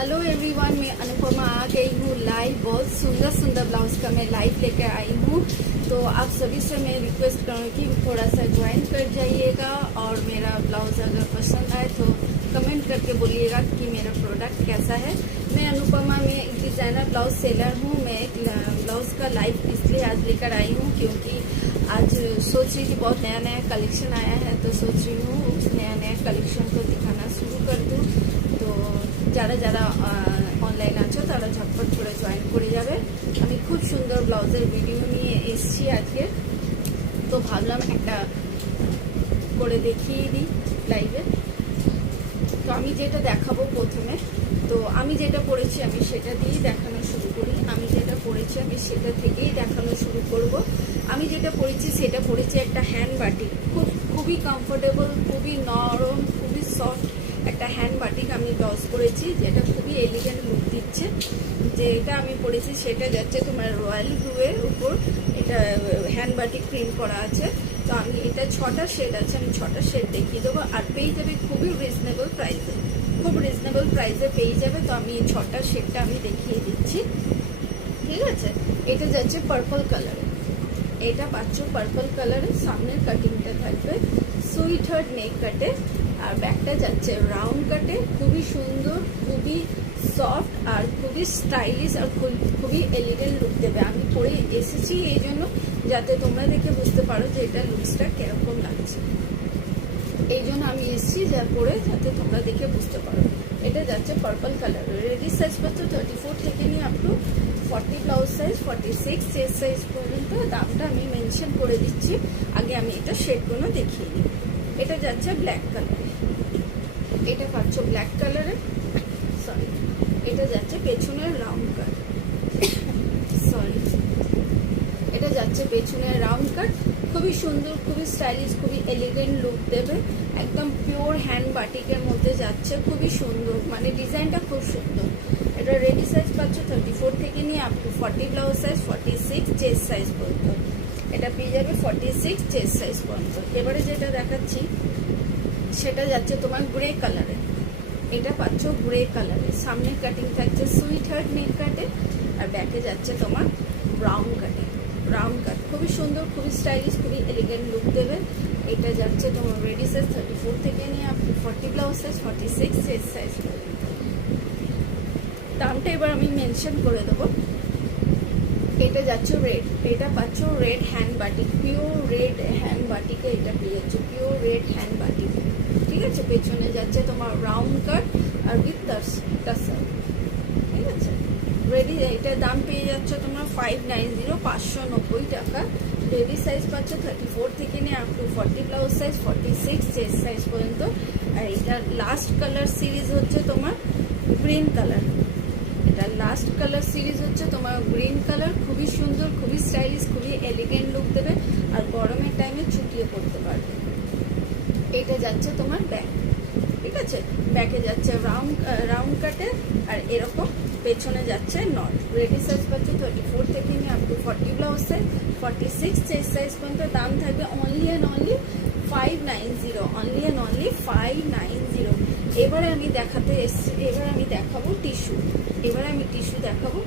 Hello everyone, मैं अनुपमा आ गई हूँ लाइव। बहुत सुंदर सुंदर ब्लाउज का मैं लाइव लेकर आई हूँ। तो आप सभी से मैं रिक्वेस्ट करूँगी कि थोड़ा सा ज्वाइन कर जाइएगा और मेरा ब्लाउज अगर पसंद आए तो कमेंट करके बोलिएगा कि मेरा प्रोडक्ट कैसा है। मैं अनुपमा में एक डिज़ाइनर ब्लाउज सेलर हूँ। मैं एक ब्लाउज का लाइव इसलिए आज लेकर आई हूँ क्योंकि आज सोच रही थी बहुत नया नया कलेक्शन आया है, तो सोच रही हूँ उस नया नया कलेक्शन को दिखाना शुरू कर दूँ। तो যারা যারা অনলাইন আছো তারা ঝটপট করে জয়েন করে যাবে। আমি খুব সুন্দর ব্লাউজের ভিডিও নিয়ে এসেছি আজকে, তো ভাবলাম একটা করে দেখিয়ে দিই লাইভে। তো আমি যেটা দেখাবো প্রথমে, তো আমি যেটা পরেছি আমি সেটা দিয়েই দেখানো শুরু করি। আমি যেটা পরেছি আমি সেটা থেকেই দেখানো শুরু করব। আমি যেটা পরেছি সেটা পরেছি একটা হ্যান্ড বাটিক, খুবই কমফোর্টেবল, খুবই নরম, খুবই সফট একটা হ্যান্ড বাটিক আমি ব্লাউজ পরেছি, যেটা খুবই এলিগেন্ট লুক দিচ্ছে। যেটা আমি পরেছি সেটা যাচ্ছে তোমার রয়্যাল ব্লুয়ের উপর, এটা হ্যান্ড বাটিক প্রিন্ট করা আছে। তো আমি এটা 6টা শেড আছে, আমি 6টা শেড দেখিয়ে দেবো। আর পেয়ে যাবে খুবই রিজনেবল প্রাইসে, খুব রিজনেবল প্রাইসে পেয়ে যাবে। তো আমি এই 6টা শেডটা আমি দেখিয়ে দিচ্ছি, ঠিক আছে। এটা যাচ্ছে পার্পল কালারে, এটা পাচ্ছ পার্পল কালারের। সামনের কাটিংটা থাকবে সুইট হার্ট নেক কাটে, আর ব্যাকটা যাচ্ছে রাউন্ড কাটে। খুবই সুন্দর, খুবই সফট আর খুবই স্টাইলিশ আর খুবই এলিগেন্ট লুক দেবে। আমি পরে এসেছি এই জন্য যাতে তোমরা দেখে বুঝতে পারো যে এটা লুকসটা কিরকম লাগছে। এই জন্য আমি এসেছি যা পরে যাতে তোমরা দেখে বুঝতে পারো। এটা যাচ্ছে পার্পল কালার। রেডি সাইজ পাচ্ছ 34 থেকে নিয়ে up to 40 blouse size, 46 chest size পর্যন্ত। দামটা আমি মেনশন করে দিচ্ছি, আগে আমি এটা শেডগুলো দেখিয়ে দিই। এটা যাচ্ছে ব্ল্যাক কালারে, এটা পাচ্ছ ব্ল্যাক কালারে, সরি এটা যাচ্ছে পেছনের রাউন্ড কাট, সরি এটা যাচ্ছে পেছনের রাউন্ড কাট। খুবই সুন্দর, খুবই স্টাইলিশ, খুবই এলিগেন্ট লুক দেবে। একদম পিওর হ্যান্ড বাটিকের মধ্যে যাচ্ছে, খুবই সুন্দর, মানে ডিজাইনটা খুব সুন্দর। এটা রেডি সাইজ পাচ্ছ 34 থেকে নিয়ে up to 40 blouse size, 46 chest size পর্যন্ত। এটা পেয়ে যাবে 46 চেস্ট সাইজ পর্যন্ত। এবারে যেটা দেখাচ্ছি সেটা যাচ্ছে তোমার গ্রে কালারে, এটা পাচ্ছ গ্রে কালারে। সামনের কাটিং থাকছে সুইট হার্ট নেক কাটে, আর ব্যাকে যাচ্ছে তোমার ব্রাউন কাটে, রাউন্ড কাট। খুবই সুন্দর, খুবই স্টাইলিশ, খুবই এলিগেন্ট লুক দেবে। এটা যাচ্ছে তোমার রেডি সাইজ 34 থেকে নিয়ে up to 40 blouse size, 46 chest size পর্যন্ত। দামটা এবার আমি মেনশন করে দেবো। এটা যাচ্ছে রেড, এটা পাচ্ছ red hand batik, pure red hand বাটিকে এটা পেয়ে যাচ্ছে, পিওর রেড হ্যান্ড বাটিক, ঠিক আছে। পেছনে যাচ্ছে তোমার round cut R with tussar, ঠিক আছে। রেডি, এটার দাম পেয়ে যাচ্ছে তোমার 590, 590 টাকা। রেডি সাইজ পাচ্ছ 34 থেকে নিয়ে up to 40 blouse size, 46 chest size পর্যন্ত। আর এটার লাস্ট কালার সিরিজ হচ্ছে তোমার গ্রিন কালার, এটা লাস্ট কালার সিরিজ হচ্ছে তোমার গ্রিন কালার। খুবই সুন্দর, খুবই স্টাইলিশ, খুবই এলিগেন্ট লুক দেবে, আর গরমের টাইমে চুটিয়ে পড়তে পারবে। এটা যাচ্ছে তোমার ব্যাক, ঠিক আছে। ব্যাকে যাচ্ছে রাউন্ড কাটে, আর এরকম পেছনে যাচ্ছে নট। রেডি সাইজ পাচ্ছে 34 থেকে নিয়ে up to 40 blouse size, 46 chest size পর্যন্ত। দাম থাকবে only and only 590, only and only 590। এবারে আমি দেখাতে এসছি, এবার আমি দেখাবো টিস্যু। এবারে আমি টিস্যু দেখাবো।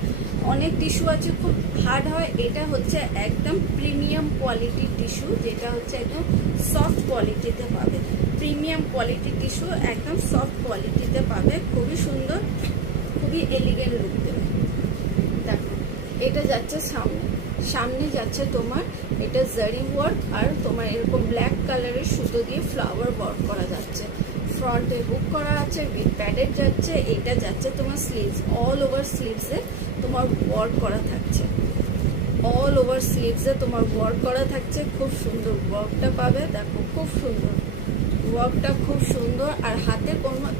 অনেক টিস্যু আছে খুব হার্ড হয়, এটা হচ্ছে একদম প্রিমিয়াম কোয়ালিটির টিস্যু, যেটা হচ্ছে একদম সফট কোয়ালিটিতে পাবে। প্রিমিয়াম কোয়ালিটির টিস্যু একদম সফট কোয়ালিটিতে পাবে। খুবই সুন্দর, খুবই এলিগেন্ট লুক দেবে। দেখো এটা যাচ্ছে সামনে যাচ্ছে তোমার এটা জারি ওয়ার্ক, আর তোমার এরকম ব্ল্যাক কালারের সুতো দিয়ে ফ্লাওয়ার ওয়ার্ক করা যাচ্ছে। ফ্রন্টে হুক করা আছে, উইথ প্যাডেড যাচ্ছে। এটা যাচ্ছে তোমার স্লিভস, অল ওভার স্লিভসে তোমার ওয়ার্ক করা থাকছে, অল ওভার স্লিভসে তোমার ওয়ার্ক করা থাকছে। খুব সুন্দর ওয়ার্কটা পাবে, দেখো খুব সুন্দর ওয়ার্কটা, খুব সুন্দর। আর হাতে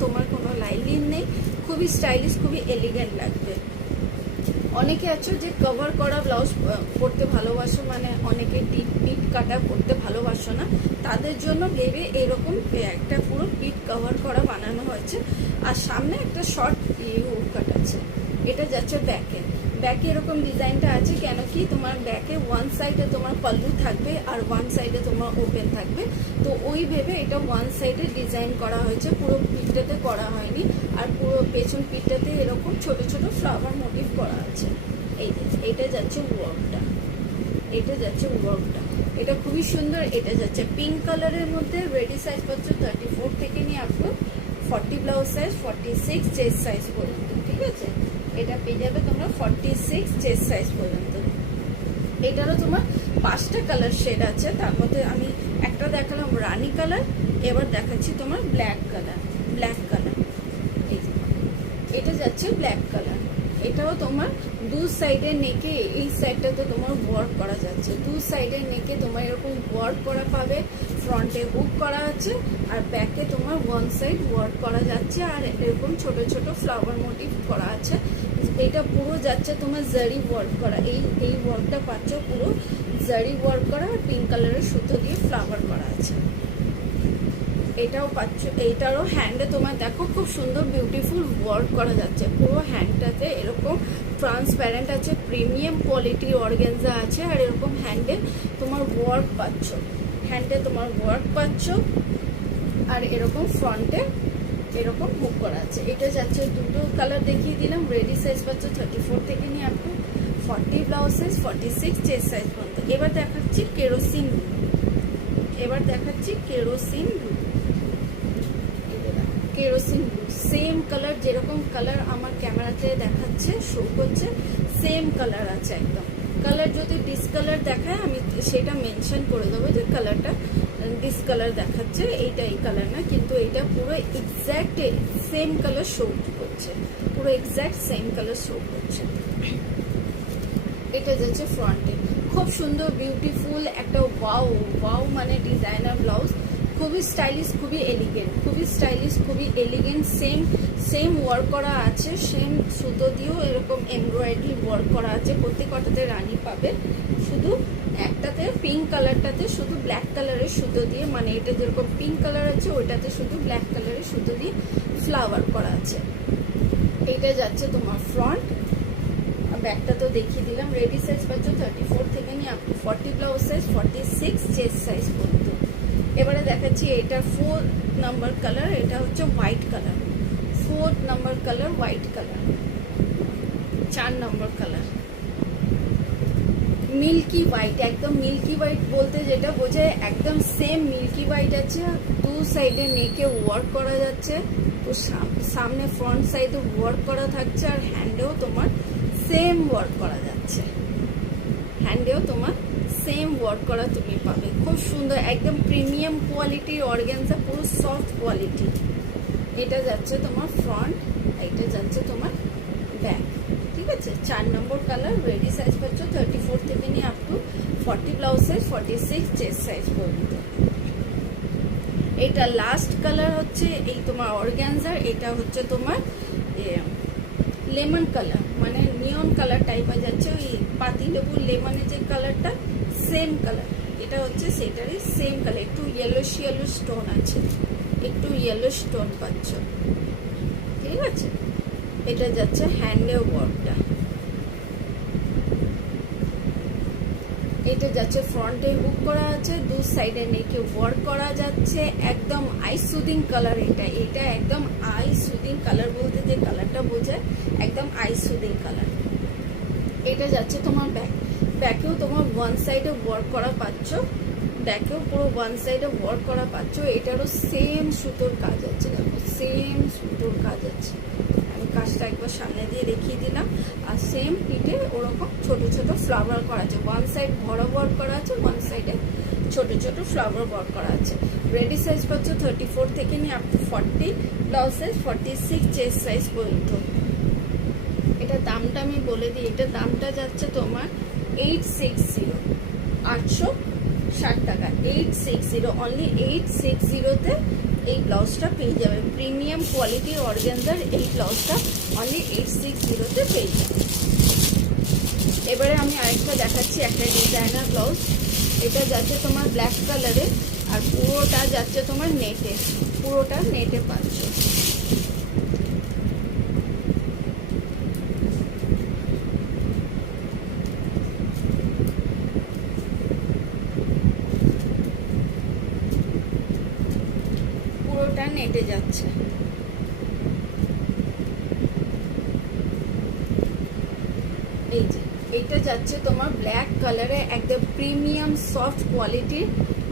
তোমার কোনো লাইলিন নেই, খুবই স্টাইলিশ, খুবই এলিগেন্ট লাগবে। অনেকে আছো যে কভার করা ব্লাউজ পরতে ভালোবাসো, মানে অনেকে পিট কাটা পরতে ভালোবাসো না, তাদের জন্য ভেবে এরকম একটা পুরো পিট কভার করা বানানো হয়েছে। আর সামনে একটা শর্ট হুক কাট আছে। এটা যাচ্ছে ব্যাকে এরকম ডিজাইনটা আছে কেন কি তোমার ব্যাকে ওয়ান সাইডে তোমার পাল্লু থাকবে আর ওয়ান সাইডে তোমার ওপেন থাকবে, তো ওই ভেবে এটা ওয়ান সাইডে ডিজাইন করা হয়েছে, পুরো পিঠটাতে করা হয়নি। আর পুরো পেছন পিঠটাতে এরকম ছোট ছোট ফ্লাওয়ার মোটিভ করা আছে। এই যে এটা যাচ্ছে ওয়ার্কটা, এটা যাচ্ছে ওয়ার্কটা, এটা খুবই সুন্দর। এটা যাচ্ছে পিঙ্ক কালারের মধ্যে। রেডি সাইজ পাচ্ছ 34 থেকে নিয়ে up to 40 blouse size, 46 chest size পর্যন্ত। ঠিক আছে, এটা পেয়ে যাবে তোমরা 46 চেস্ট সাইজ পর্যন্ত। এটারও তোমার 5টা কালার শেড আছে, তার মধ্যে আমি একটা দেখালাম রানী কালার, এবার দেখাচ্ছি তোমার ব্ল্যাক কালার। ব্ল্যাক কালার এটা যাচ্ছে ব্ল্যাক কালার। এটাও তোমার দু সাইডে নেকে, এই সাইডটাতে তোমার ওয়ার্ক করা যাচ্ছে, দু সাইডে নেকে তোমার এরকম ওয়ার্ক করা পাবে। ফ্রন্টে হুক করা আছে আর ব্যাকে তোমার ওয়ান সাইড ওয়ার্ক করা যাচ্ছে, আর এরকম ছোট ছোট ফ্লাওয়ার মোটিভ করা আছে। এটা পুরো যাচ্ছে তোমার জারি ওয়ার্ক করা, এই ওয়ার্কটা পাচ্ছ পুরো জারি ওয়ার্ক করা, আর পিঙ্ক কালারের সুতো দিয়ে ফ্লাওয়ার করা আছে। এটাও পাচ্ছ, এইটারও হ্যান্ডে তোমার দেখো খুব সুন্দর বিউটিফুল ওয়ার্ক করা যাচ্ছে। পুরো হ্যান্ডটাতে এরকম ট্রান্সপ্যারেন্ট আছে, প্রিমিয়াম কোয়ালিটি অর্গানজা আছে, আর এরকম হ্যান্ডে তোমার ওয়ার্ক পাচ্ছ, হ্যান্ডে তোমার ওয়ার্ক পাচ্ছ, আর এরকম ফ্রন্টে এরকম হুক করা আছে। এটা যাচ্ছে দুটো কালার দেখিয়ে দিলাম। রেডি সাইজ পাচ্ছ 34 থেকে নিয়ে up to 40 blouse size, 46 chest size পর্যন্ত। এবার দেখাচ্ছি কেরোসিন ব্লু, এবার দেখাচ্ছি kerosene blue. Kerosene blue same colour, যেরকম কালার আমার ক্যামেরাতে দেখাচ্ছে শো করছে সেম কালার আছে একদম। কালার যদি ডিসকালার দেখায় আমি সেটা মেনশন করে দেবো যে কালারটা ডিসকালার দেখাচ্ছে, এইটা এই কালার না, কিন্তু এটা পুরো এক্স্যাক্ট সেম কালার শো করছে, পুরো এক্স্যাক্ট সেম কালার শো করছে। এটা যাচ্ছে ফ্রন্টে, খুব সুন্দর বিউটিফুল একটা ওয়াও ওয়াও মানে ডিজাইনার ব্লাউজ, খুবই স্টাইলিশ, খুবই এলিগেন্ট, খুবই স্টাইলিশ, খুবই এলিগেন্ট। সেম ওয়ার্ক করা আছে, সেম সুতো দিয়েও এরকম এমব্রয়ডারি ওয়ার্ক করা আছে। প্রত্যেকটাতে রানী পাবে, শুধু একটাতে পিঙ্ক কালারটাতে শুধু ব্ল্যাক কালারের সুতো দিয়ে, মানে এটা যেরকম পিঙ্ক কালার আছে ওইটাতে শুধু ব্ল্যাক কালারের সুতো দিয়ে ফ্লাওয়ার করা আছে। এইটা যাচ্ছে তোমার ফ্রন্ট, ব্যাকটা তো দেখিয়ে দিলাম। রেডি সাইজ পাচ্ছ 34 থেকে নিয়ে up to 40 blouse size, 46 chest size পর্যন্ত। এবারে দেখাচ্ছি এটা 4 নাম্বার কালার, এটা হচ্ছে white colour, 4 number colour white colour, 4 number colour milky white. একদম মিল্কি হোয়াইট বলতে যেটা বোঝায় একদম সেম মিল্কি হোয়াইট আছে। দু সাইডে নেকে ওয়ার্ক করা যাচ্ছে, তো সামনে ফ্রন্ট সাইডে ওয়ার্ক করা থাকছে, আর হ্যান্ডেও তোমার সেম ওয়ার্ক করা যাচ্ছে, হ্যান্ডেও তোমার সেম ওয়ার্ক করা তুমি পাবে। খুব সুন্দর একদম প্রিমিয়াম কোয়ালিটির অর্গানজা, পুরো সফট কোয়ালিটি। এটা যাচ্ছে তোমার ফ্রন্ট, এটা যাচ্ছে তোমার ব্যাক। ঠিক আছে, 4 নম্বর কালার। রেডি সাইজ পাচ্ছ 34 থেকে নিয়ে up to 40 blouse size, 46 chest size পর্যন্ত। এটা লাস্ট কালার হচ্ছে এই তোমার অর্গানজার, এটা হচ্ছে তোমার লেমন কালার, মানে নিয়ন কালার টাইপের যাচ্ছে, ওই পাতিলেবুর লেমনের যে কালারটা সেম কালার, এটা হচ্ছে সেটারই সেম কালার। একটু ইয়েলোশ ইয়েলো স্টোন আছে, একটু ইয়েলো স্টোন পাচ্ছ। ঠিক আছে, এটা যাচ্ছে হ্যান্ডে ওয়ার্কটা, এটা যাচ্ছে ফ্রন্টে হুক করা আছে, দু সাইডে নেকে ওয়ার্ক করা যাচ্ছে। একদম আই সুদিং কালার, এটা একদম আই সুদিং কালার বলতে যে কালারটা বোঝায় একদম আই সুদিং কালার। এটা যাচ্ছে তোমার ব্যাক, ব্যাকেও তোমার ওয়ান সাইডে ওয়ার্ক করা পাচ্ছ, ব্যাকেও পুরো ওয়ান সাইডে ওয়ার্ক করা পাচ্ছ। এটারও সেম সুতোর কাজ আছে, দেখো সেম সুতোর কাজ আছে। আমি কাজটা একবার সামনে দিয়ে দেখিয়ে দিলাম। আর সেম পিঠে ওরকম ছোট ছোট ফ্লাওয়ার করা আছে, ওয়ান সাইড বড় ওয়ার্ক করা আছে, ওয়ান সাইডে ছোট ছোট ফ্লাওয়ার ওয়ার্ক করা আছে। রেডি সাইজ পাচ্ছ 34 থেকে নিয়ে up to 40 blouse size, 46 chest size পর্যন্ত। এটা দামটা আমি বলে দিই, এটা দামটা যাচ্ছে তোমার 860, 860 টাকা, 860, অনলি 860-তে এই ব্লাউজটা পেয়ে যাবে। প্রিমিয়াম কোয়ালিটির অর্গানজার এই ব্লাউজটা অনলি 860-তে পেয়ে যাবে। এবারে আমি আরেকটা দেখাচ্ছি, একটা ডিজাইনার ব্লাউজ। এটা যাচ্ছে তোমার ব্ল্যাক কালারে, আর পুরোটা যাচ্ছে তোমার নেটে, পুরোটা নেটে পাচ্ছ। প্রিন্টে যাচ্ছে। এই যে এইটা যাচ্ছে তোমার ব্ল্যাক কালারে, একদম প্রিমিয়াম সফট কোয়ালিটির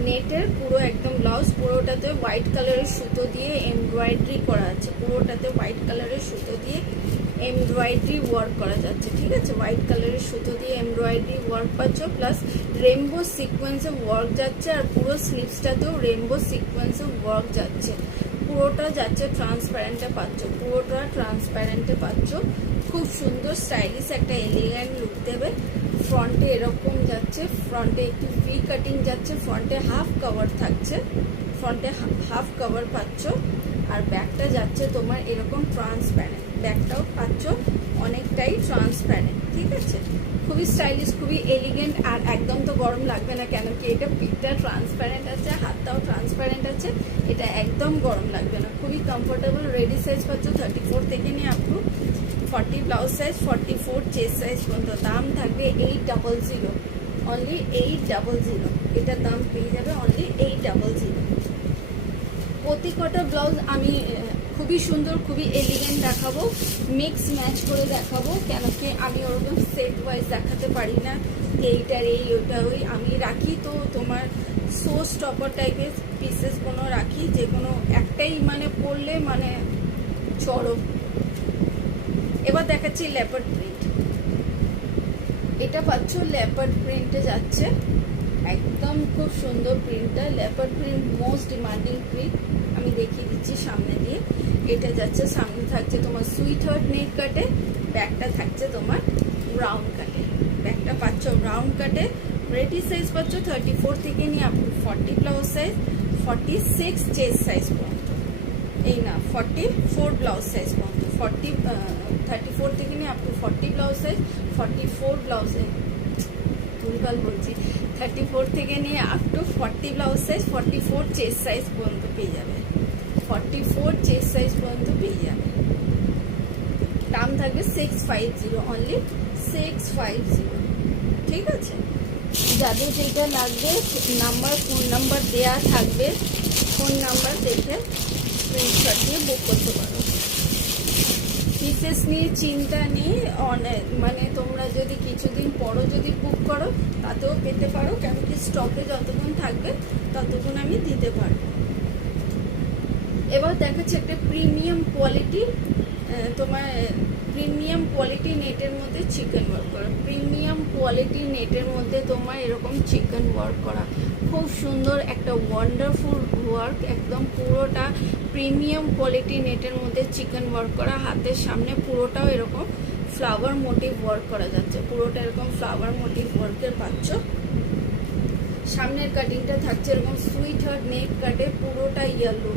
নেটের পুরো একদম ব্লাউজ। পুরোটাতে হোয়াইট কালারের সুতো দিয়ে এমব্রয়ডারি করা আছে, পুরোটাতে হোয়াইট কালারের সুতো দিয়ে এমব্রয়ডারি ওয়ার্ক করা যাচ্ছে। ঠিক আছে, হোয়াইট কালারের সুতো দিয়ে এমব্রয়ডারি ওয়ার্ক পাচ্ছ, প্লাস রেনবো সিকোয়েন্সে ওয়ার্ক যাচ্ছে, আর পুরো স্লিভসটাতেও রেনবো সিকোয়েন্সে ওয়ার্ক যাচ্ছে। পুরোটা যাচ্ছে ট্রান্সপ্যারেন্টে পাচ্ছ, পুরোটা ট্রান্সপ্যারেন্টে পাচ্ছ। খুব সুন্দর স্টাইলিশ একটা এলিগেন্ট লুক দেবে। ফ্রন্টে এরকম যাচ্ছে, ফ্রন্টে একটু ভি কাটিং যাচ্ছে, ফ্রন্টে হাফ কভার থাকছে, ফ্রন্টে হাফ কভার পাচ্ছ। আর ব্যাকটা যাচ্ছে তোমার এরকম ট্রান্সপ্যারেন্ট, ব্যাকটাও পাচ্ছ অনেকটাই ট্রান্সপ্যারেন্ট। ঠিক আছে, খুবই স্টাইলিশ, খুবই এলিগেন্ট, আর একদম তো গরম লাগবে না, কেন কি এটা পিঠটা ট্রান্সপ্যারেন্ট আছে, হাতটাও ট্রান্সপ্যারেন্ট আছে, এটা একদম গরম লাগবে না, খুবই কমফোর্টেবল। রেডি সাইজ পাচ্ছ 34 থেকে নিয়ে up to 40 blouse size, 44 chest size পর্যন্ত। দাম থাকবে 800, অনলি 800। এটার দাম পেয়ে যাবে অনলি 800। প্রতি কটা ব্লাউজ আমি খুবই সুন্দর, খুবই এলিগেন্ট দেখাবো, মিক্স ম্যাচ করে দেখাবো, কেন কি আমি ওরকম সেট ওয়াইজ দেখাতে পারি না, এইটার এই ওইটা ওই। আমি রাখি তো তোমার শো স্টপার টাইপের পিসেস কোনো রাখি, যে কোনো একটাই মানে পরলে মানে চড়ো। এবার দেখাচ্ছি লেপার্ড প্রিন্ট। এটা পাচ্ছ লেপার্ড প্রিন্টে যাচ্ছে, একদম খুব সুন্দর প্রিন্টটা। Leopard print most demanding print, আমি দেখিয়ে দিচ্ছি সামনে দিয়ে। এটা যাচ্ছে, সামনে থাকছে তোমার সুইট হার্ট নেক কাটে, ব্যাকটা থাকছে তোমার রাউন্ড কাটে, ব্যাকটা পাচ্ছ রাউন্ড কাটে। রেডি সাইজ পাচ্ছ 34 থেকে নিয়ে up to 40 blouse size, 46 chest size পর্যন্ত, এই না 44 ব্লাউজ সাইজ পর্যন্ত, 34 থেকে নিয়ে আপ টু 40 ব্লাউজ সাইজ, 44 ব্লাউজে ভুলভাল বলছি, 34 থেকে নিয়ে up to 40 blouse size, 44 chest size পর্যন্ত পেয়ে যাবে, 44 চেস্ট সাইজ পর্যন্ত পেয়ে যাবে। দাম থাকবে 650, অনলি 650। ঠিক আছে, যাদের যেটা লাগবে নাম্বার, ফোন নাম্বার দেওয়া থাকবে, ফোন নাম্বার দেখে স্ক্রিনশট দিয়ে বুক করতে পারো। পিসেস নিয়ে চিন্তা নেই, অনেক মানে তোমরা যদি কিছুদিন পরও যদি বুক করো তাতেও পেতে পারো, কেন কি স্টকে যতক্ষণ থাকবে ততক্ষণ আমি দিতে পারবো। এবার দেখাচ্ছি একটা প্রিমিয়াম কোয়ালিটি, তোমার প্রিমিয়াম কোয়ালিটি নেটের মধ্যে চিকেন ওয়ার্ক করা, প্রিমিয়াম কোয়ালিটি নেটের মধ্যে তোমার এরকম চিকেন ওয়ার্ক করা, খুব সুন্দর একটা ওয়ান্ডারফুল ওয়ার্ক, একদম পুরোটা প্রিমিয়াম কোয়ালিটি নেটের মধ্যে চিকেন ওয়ার্ক করা। হাতের সামনে পুরোটাও এরকম ফ্লাওয়ার মোটিভ ওয়ার্ক করা যাচ্ছে, পুরোটা এরকম ফ্লাওয়ার মোটিভ ওয়ার্কের পাচ্ছ। সামনের কাটিংটা থাকছে এরকম সুইট হার্ট নেক কাটে, পুরোটা ইয়েলো,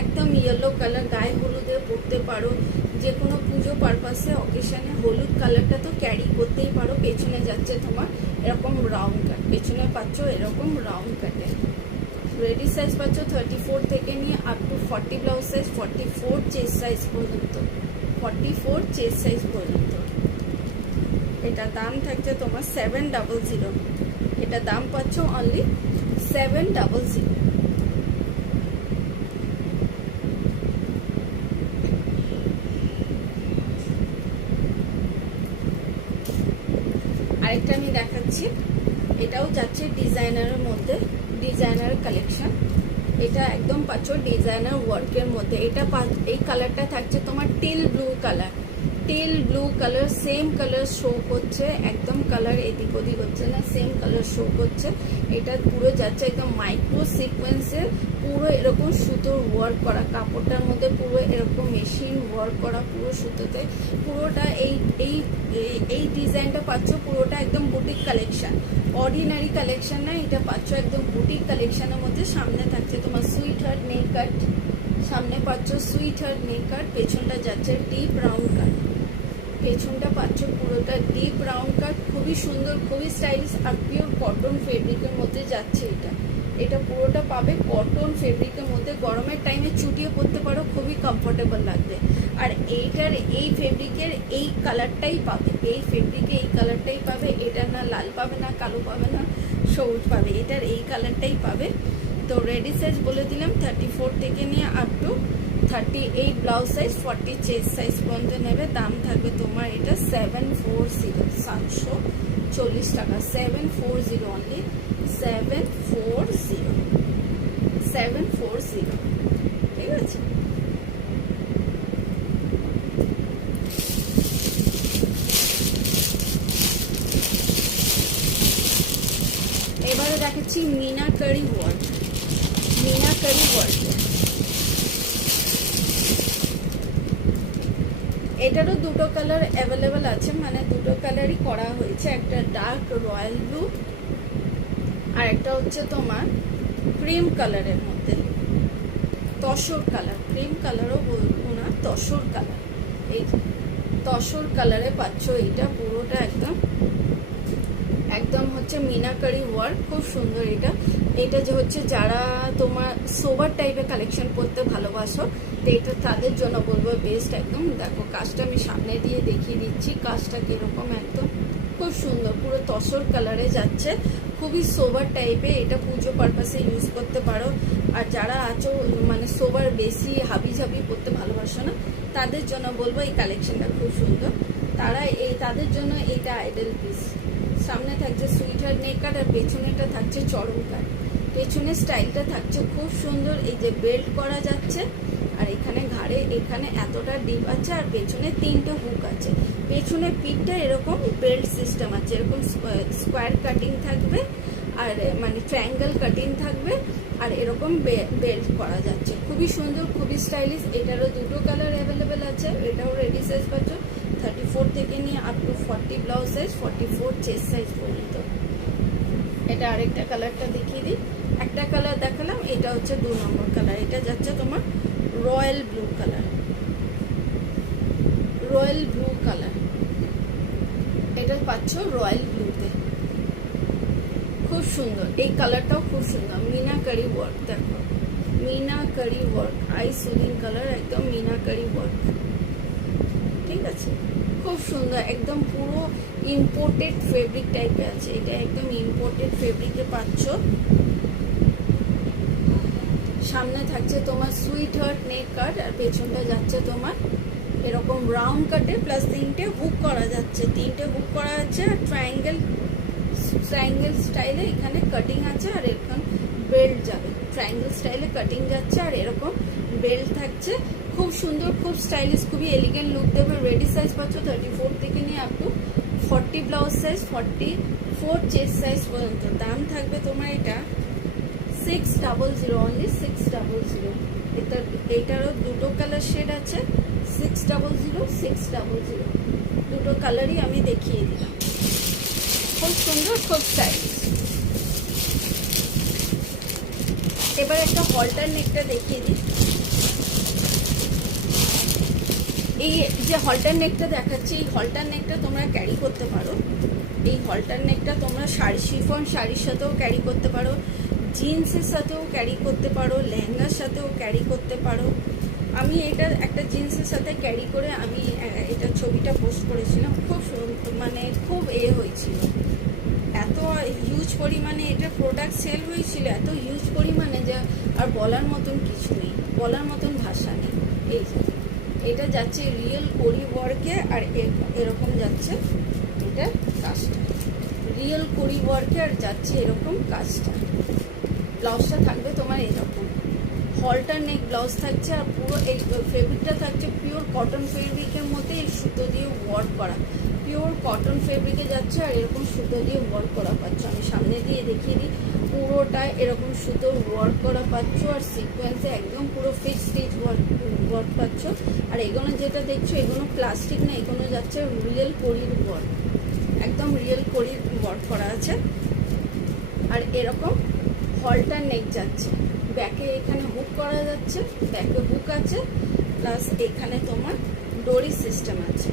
একদম ইয়েলো কালার, গায়ে হলুদে পরতে পারো, যে কোনো পুজো পারপাসে অকেশনে হলুদ কালারটা তো ক্যারি করতেই পারো। পেছনে যাচ্ছে তোমার এরকম রাউন্ড কাট, পেছনে পাচ্ছ এরকম রাউন্ড কাটে। রেডি সাইজ পাচ্ছ 34 থেকে নিয়ে up to 40 blouse size, 44 chest size পর্যন্ত, 44 চেস্ট সাইজ পর্যন্ত। এটা দাম থাকছে তোমার 700, এটা দাম পাচ্ছ অনলি 700। আরেকটা আমি দেখাচ্ছি, এটাও যাচ্ছে ডিজাইনারের মধ্যে, ডিজাইনার কালেকশন। এটা একদম পাচ্ছ ডিজাইনার ওয়ার্কের মধ্যে। এটা এই কালারটা থাকছে তোমার teal blue colour, teal blue colour, same colour show করছে, একদম কালার এদিক ওদিক হচ্ছে না, সেম কালার শো করছে। এটা পুরো যাচ্ছে একদম মাইক্রো সিকোয়েন্সের, পুরো এরকম সুতোর ওয়ার্ক করা, কাপড়টার মধ্যে পুরো এরকম মেশিন ওয়ার্ক করা, পুরো সুতোতে পুরোটা। এই ডিজাইনটা পাচ্ছ পুরোটা একদম বুটিক কালেকশন, অর্ডিনারি কালেকশন না, এটা পাচ্ছ একদম বুটিক কালেকশনের মধ্যে। সামনে থাকছে তোমার সুইট হার্ট নেক কাট, সামনে পাচ্ছ সুইট হার্ট নেক কাট, পেছনটা যাচ্ছে ডিপ রাউন্ড কাট, পেছনটা পাচ্ছ পুরোটা ডিপ রাউন্ড কাট, খুবই সুন্দর, খুবই স্টাইলিশ, আর পিওর কটন ফেব্রিকের মধ্যে যাচ্ছে। এটা পুরোটা পাবে কটন ফেব্রিকের মধ্যে, গরমের টাইমে চুটিয়ে পরতে পারো, খুবই কমফোর্টেবল লাগবে। আর এইটার এই ফেব্রিকের এই কালারটাই পাবে, এই ফেব্রিকে এই কালারটাই পাবে, এটা না লাল পাবে না কালো পাবে না সবুজ পাবে, এটার এই কালারটাই পাবে। তো রেডি সাইজ বলে দিলাম 34 থেকে নিয়ে up two 38 blouse size, 40 chest size পর্যন্ত নেবে। দাম থাকবে তোমার এটা 740, 740 টাকা, 740 অনলি, 740, 740, ঠিক আছে। এবারে দেখাচ্ছি মিনাকারি ওয়ার্ক, মিনাকারি ওয়ার্ক। এটারও দুটো কালার অ্যাভেলেবেল আছে, মানে দুটো কালারই করা হয়েছে, একটা ডার্ক রয়্যাল ব্লু আর একটা হচ্ছে তোমার ক্রিম কালারের মধ্যে, তসর কালার, ক্রিম কালারও বলবো না, তসর কালার। এই তসর কালারে পাচ্ছ এইটা, পুরোটা একদম একদম হচ্ছে মিনাকারি ওয়ার্ক, খুব সুন্দর এটা। এটা যে হচ্ছে যারা তোমার সোবার টাইপের কালেকশন করতে ভালোবাসো, তো এটা তাদের জন্য বলবো বেস্ট একদম। দেখো কাজটা আমি সামনে দিয়ে দেখিয়ে দিচ্ছি, কাজটা কিরকম, একদম খুব সুন্দর, পুরো তসর কালারে যাচ্ছে, খুবই সোবার টাইপের। এটা পুজো পারপাসে ইউজ করতে পারো। আর যারা আছো মানে সোবার বেশি হাবি ঝাবি করতে ভালোবাসো না, তাদের জন্য বলবো এই কালেকশনটা খুব সুন্দর। তাদের জন্য এটা আইডল পিস। সামনে থাকছে সুইটার নেকার আর পেছনেটা থাকছে চরম কাট। পেছনের স্টাইলটা থাকছে খুব সুন্দর, এই যে বেল্ট করা যাচ্ছে আর এখানে ঘাড়ে এখানে এতটা ডিপ আছে আর পেছনে 3টে হুক আছে। পেছনের পিঠটা এরকম বেল্ট সিস্টেম আছে, এরকম স্কোয়ার কাটিং থাকবে আর মানে ট্রায়াঙ্গেল কাটিং থাকবে আর এরকম বেল্ট করা যাচ্ছে, খুবই সুন্দর, খুবই স্টাইলিশ। এটারও দুটো কালার অ্যাভেলেবেল আছে, এটাও রেডি সাইজ পাচ্ছ 34 থেকে নিয়ে up to 40 blouse size, 44 chest size পর্যন্ত। এটা আরেকটা কালারটা দেখিয়ে দিই, একটা কালার দেখালাম, এটা হচ্ছে 2 নম্বর কালার। এটা যাচ্ছে তোমার royal blue colour, royal blue colour, এটা পাচ্ছ রয়্যাল ব্লুতে, খুব সুন্দর। এই কালারটাও খুব সুন্দর, মিনাকারি ওয়ার্ক, দেখো meenakari work, I soothing colour, একদম মিনাকারি ওয়ার্ক, ঠিক আছে, খুব সুন্দর, একদম পুরো ইম্পোর্টেড ফেব্রিক টাইপের আছে। এটা একদম ইম্পোর্টেড ফেব্রিকে পাচ্ছ। সামনে থাকছে তোমার সুইট হার্ট নেক কাট আর পেছনটা যাচ্ছে তোমার এরকম রাউন্ড কাটে, প্লাস 3টে হুক করা যাচ্ছে, 3টে হুক করা যাচ্ছে আর ট্রায়াঙ্গেল স্টাইলে এখানে কাটিং আছে আর এরকম বেল্ট যাবে, ট্রায়াঙ্গেল স্টাইলে কাটিং যাচ্ছে আর এরকম বেল্ট থাকছে, খুব সুন্দর, খুব স্টাইলিশ, খুবই এলিগেন্ট লুক দেবে। রেডি সাইজ পাচ্ছ 34 থেকে নিয়ে up to 40 blouse size, 44 chest size পর্যন্ত। দাম থাকবে তোমার এটা 600, অনলি 600। এটারও দুটো কালার শেড আছে, 600, 600, দুটো কালারই আমি দেখিয়ে দিলাম, খুব সুন্দর, খুব স্টাইলিশ। এবার একটা হলটার নেকটা দেখিয়ে দিই। এই যে হলটার নেকটা দেখাচ্ছি, এই হলটার নেকটা তোমরা ক্যারি করতে পারো। এই হলটার নেকটা তোমরা শাড়ি, শিফন শাড়ির সাথেও ক্যারি করতে পারো, জিন্সের সাথেও ক্যারি করতে পারো, লেহেঙ্গার সাথেও ক্যারি করতে পারো। আমি এটা একটা জিন্সের সাথে ক্যারি করে আমি এটা ছবিটা পোস্ট করেছিলাম, খুব মানে খুব হয়েছিল, এত হিউজ পরিমাণে এটা প্রোডাক্ট সেল হয়েছিল, এত হিউজ পরিমাণে যে আর বলার মতন কিছু নেই, বলার মতন ভাষা নেই। এই এটা যাচ্ছে রিয়েল কোরি ওয়ার্কে আর এরকম যাচ্ছে এটা কাজটা, রিয়েল কোরি ওয়ার্কে আর যাচ্ছে এরকম কাজটা। ব্লাউজটা থাকবে তোমার এরকম হলটার নেক ব্লাউজ থাকছে আর পুরো এই ফেব্রিকটা থাকছে পিওর কটন ফেব্রিকের মধ্যে এই সুতো দিয়ে ওয়ার্ক করা, পিওর কটন ফেব্রিকে যাচ্ছে আর এরকম সুতো দিয়ে ওয়ার্ক করা পাচ্ছ। আমি সামনে দিয়ে দেখিয়ে দিই, পুরোটায় এরকম সুতোর ওয়ার্ক করা পাচ্ছ আর সিকোয়েন্সে একদম পুরো ফিক্স স্টিচ ওয়ার্ক পাচ্ছ। আর এগুলো যেটা দেখছো এগুলো প্লাস্টিক না, এগুলো যাচ্ছে রিয়েল কোরির ওয়ার্ক, একদম রিয়েল কোরির ওয়ার্ক করা আছে। আর এরকম হলটার নেক যাচ্ছে, ব্যাকে এখানে হুক করা যাচ্ছে, ব্যাকে হুক আছে, প্লাস এখানে তোমার ডোরি সিস্টেম আছে।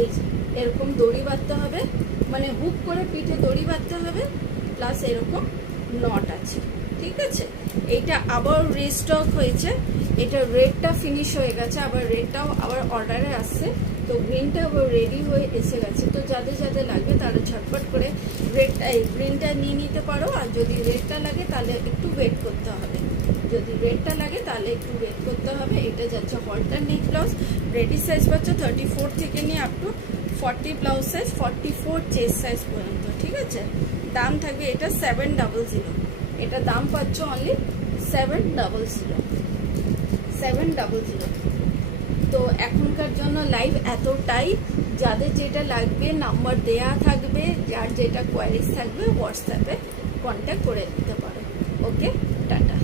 এই এরকম দড়ি বাঁধতে হবে, মানে হুক করে পিঠে দড়ি বাঁধতে হবে, প্লাস এরকম নট আছে, ঠিক আছে। এইটা আবার রিস্টক হয়েছে, এটা রেডটা ফিনিশ হয়ে গেছে, আবার রেডটাও আবার অর্ডারে আসছে, তো গ্রিনটা আবার রেডি হয়ে এসে গেছে। তো যাদের যাদের লাগবে তারা ঝটপট করে রেডটা গ্রিনটা নিয়ে নিতে পারো। আর যদি রেডটা লাগে তাহলে একটু ওয়েট করতে হবে, যদি রেডটা লাগে তাহলে একটু ওয়েট করতে হবে। এটা যাচ্ছে হলটার নেক ব্লাউজ, রেডি সাইজ পাচ্ছ 34 থেকে নিয়ে up to 40 blouse size, 44 chest size পর্যন্ত, ঠিক আছে। দাম থাকবে এটা 700, এটা দাম পাচ্ছ অনলি 700। তো এখনকার জন্য লাইভ এতটাই। যাদের যেটা লাগবে নাম্বার দেয়া থাকবে, যার যেটা কোয়ারিজ থাকবে হোয়াটসঅ্যাপে কন্ট্যাক্ট করে নিতে পারো। ওকে, টাটা।